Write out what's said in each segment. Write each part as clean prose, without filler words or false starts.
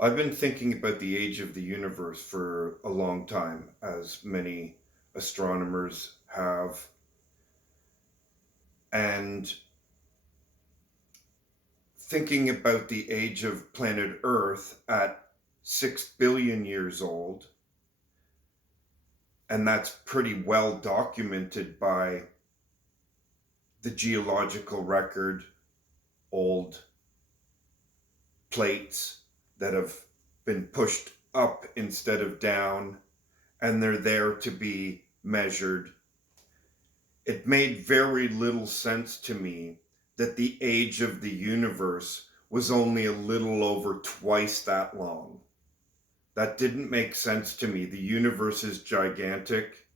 I've been thinking about the age of the universe for a long time, as many astronomers have. And thinking about the age of planet Earth at 6 billion years old, and that's pretty well documented by the geological record, old plates that have been pushed up instead of down, and they're there to be measured. It made very little sense to me that the age of the universe was only a little over twice that long. That didn't make sense to me. The universe is gigantic,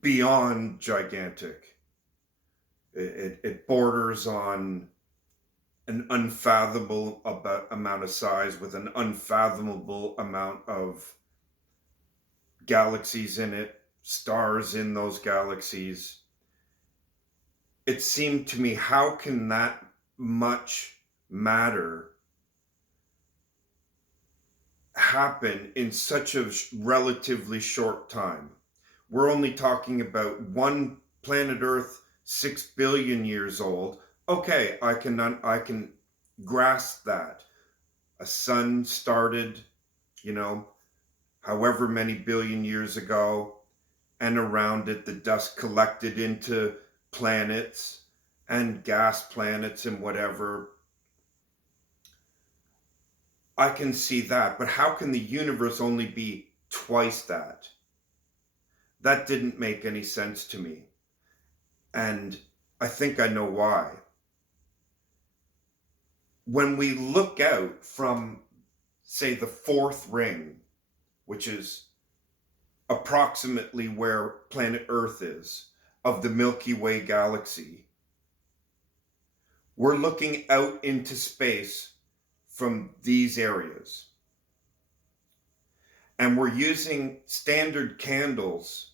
beyond gigantic. It borders on an unfathomable amount of size with an unfathomable amount of galaxies in it, stars in those galaxies. It seemed to me, how can that much matter happen in such a relatively short time? We're only talking about one planet Earth, 6 billion years old. Okay, I can grasp that. A sun started, you know, however many billion years ago, and around it the dust collected into planets and gas planets and whatever. I can see that, but how can the universe only be twice that? That didn't make any sense to me. And I think I know why. When we look out from, say, the fourth ring, which is approximately where planet Earth is, of the Milky Way galaxy, we're looking out into space from these areas. And we're using standard candles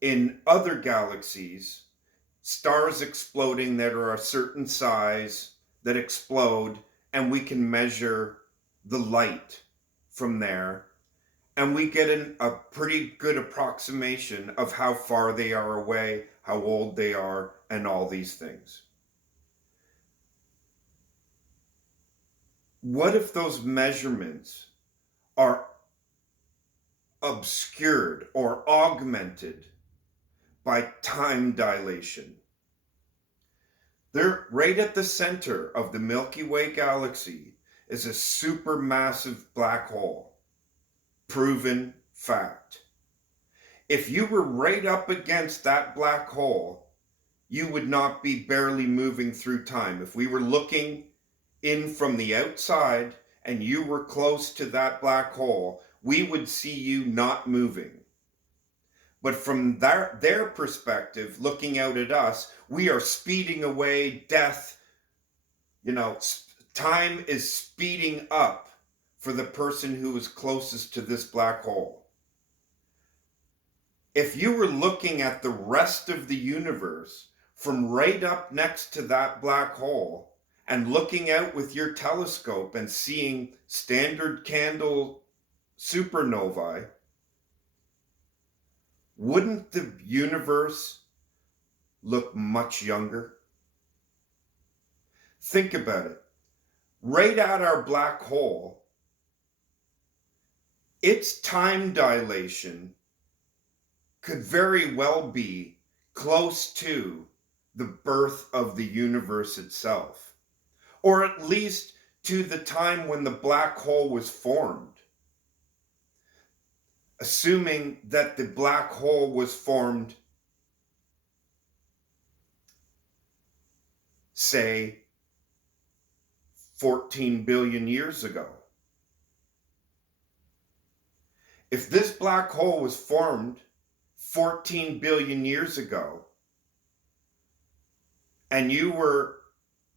in other galaxies, stars exploding that are a certain size that explode, and we can measure the light from there. And we get a pretty good approximation of how far they are away, how old they are, and all these things. What if those measurements are obscured or augmented by time dilation? They're right at the center of the Milky Way galaxy is a supermassive black hole. Proven fact. If you were right up against that black hole, you would not be barely moving through time. If we were looking in from the outside and you were close to that black hole, we would see you not moving. But from their perspective, looking out at us, we are speeding away. Death, time is speeding up for the person who is closest to this black hole. If you were looking at the rest of the universe from right up next to that black hole and looking out with your telescope and seeing standard candle supernovae, wouldn't the universe look much younger? Think about it. Right at our black hole, its time dilation could very well be close to the birth of the universe itself, or at least to the time when the black hole was formed. Assuming that the black hole was formed, say, 14 billion years ago. If this black hole was formed 14 billion years ago, and you were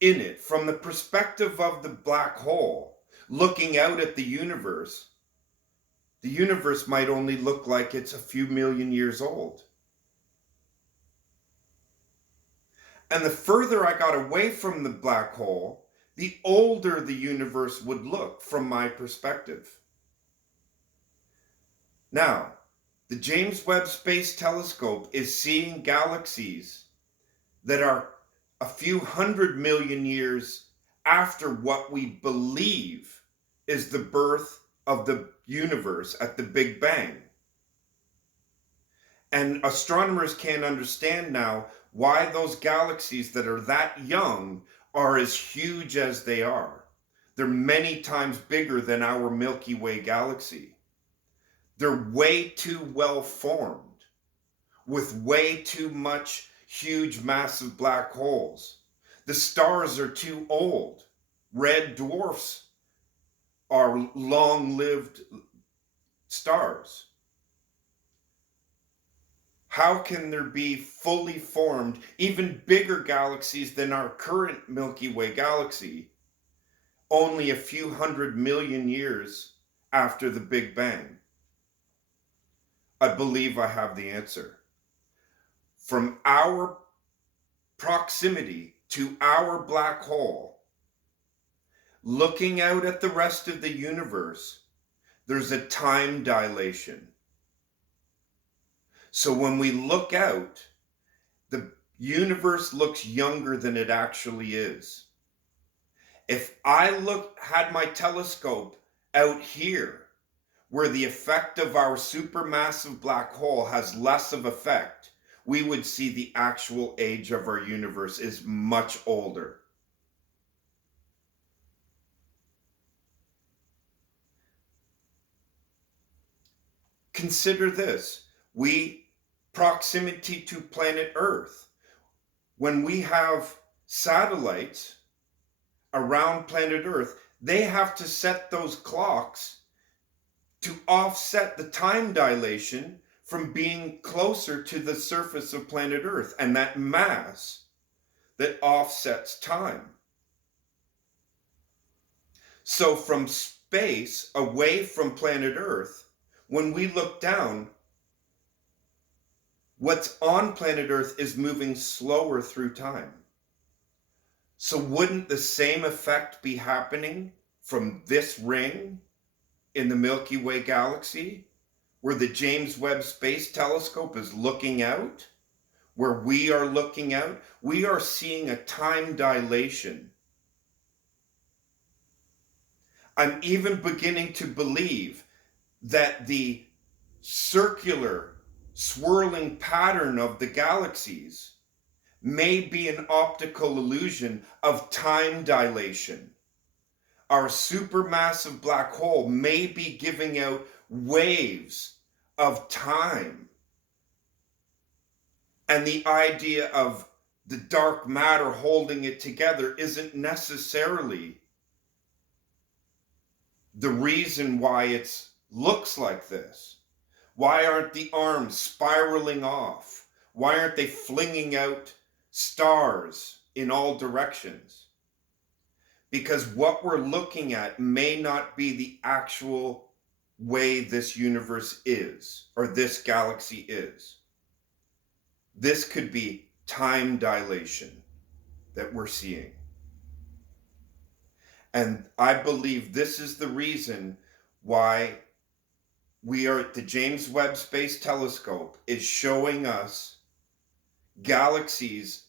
in it from the perspective of the black hole, looking out at the universe might only look like it's a few million years old. And the further I got away from the black hole, the older the universe would look from my perspective. Now, the James Webb Space Telescope is seeing galaxies that are a few 100 million years after what we believe is the birth of the universe at the Big Bang. And astronomers can't understand now why those galaxies that are that young are as huge as they are. They're many times bigger than our Milky Way galaxy. They're way too well formed, with way too much huge, massive black holes. The stars are too old. Red dwarfs are long-lived stars. How can there be fully formed, even bigger galaxies than our current Milky Way galaxy, only a few 100 million years after the Big Bang? I believe I have the answer. From our proximity to our black hole, looking out at the rest of the universe, there's a time dilation. So when we look out, the universe looks younger than it actually is. If I had my telescope out here, where the effect of our supermassive black hole has less of effect, we would see the actual age of our universe is much older. Consider this. Proximity to planet Earth. When we have satellites around planet Earth, they have to set those clocks to offset the time dilation from being closer to the surface of planet Earth, and that mass that offsets time. So from space, away from planet Earth, when we look down, what's on planet Earth is moving slower through time. So wouldn't the same effect be happening from this ring in the Milky Way galaxy, where the James Webb Space Telescope is looking out, where we are looking out? We are seeing a time dilation. I'm even beginning to believe that the circular swirling pattern of the galaxies may be an optical illusion of time dilation. Our supermassive black hole may be giving out waves of time. And the idea of the dark matter holding it together isn't necessarily the reason why it looks like this. Why aren't the arms spiraling off? Why aren't they flinging out stars in all directions? Because what we're looking at may not be the actual way this universe is, or this galaxy is. This could be time dilation that we're seeing. And I believe this is the reason why the James Webb Space Telescope is showing us galaxies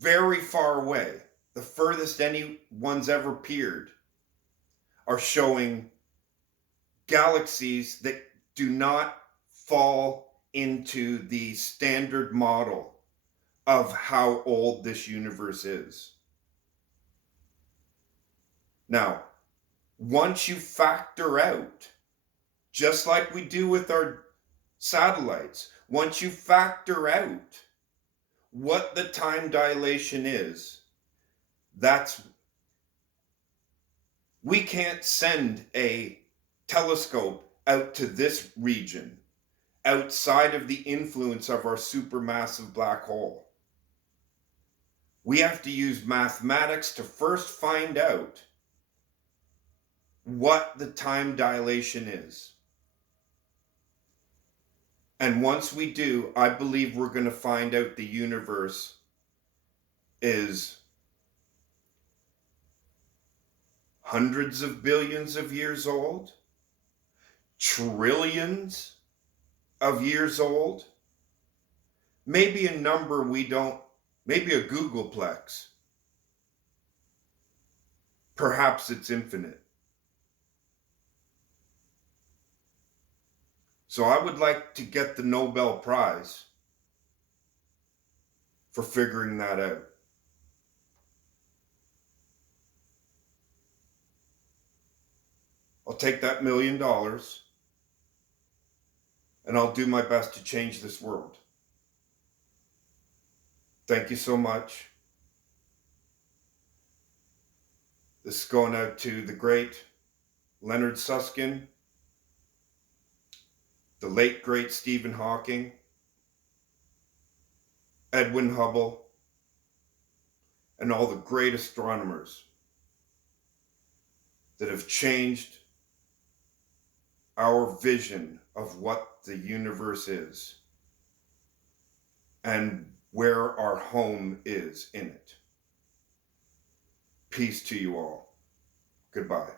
very far away. The furthest anyone's ever peered are showing galaxies that do not fall into the standard model of how old this universe is. Now, once you factor out, just like we do with our satellites, once you factor out what the time dilation is, we can't send a telescope out to this region outside of the influence of our supermassive black hole. We have to use mathematics to first find out what the time dilation is. And once we do, I believe we're going to find out the universe is hundreds of billions of years old, trillions of years old, maybe a number we don't, maybe a googolplex. Perhaps it's infinite. So I would like to get the Nobel Prize for figuring that out. I'll take that $1 million and I'll do my best to change this world. Thank you so much. This is going out to the great Leonard Susskind, the late great Stephen Hawking, Edwin Hubble, and all the great astronomers that have changed our vision of what the universe is and where our home is in it. Peace to you all. Goodbye.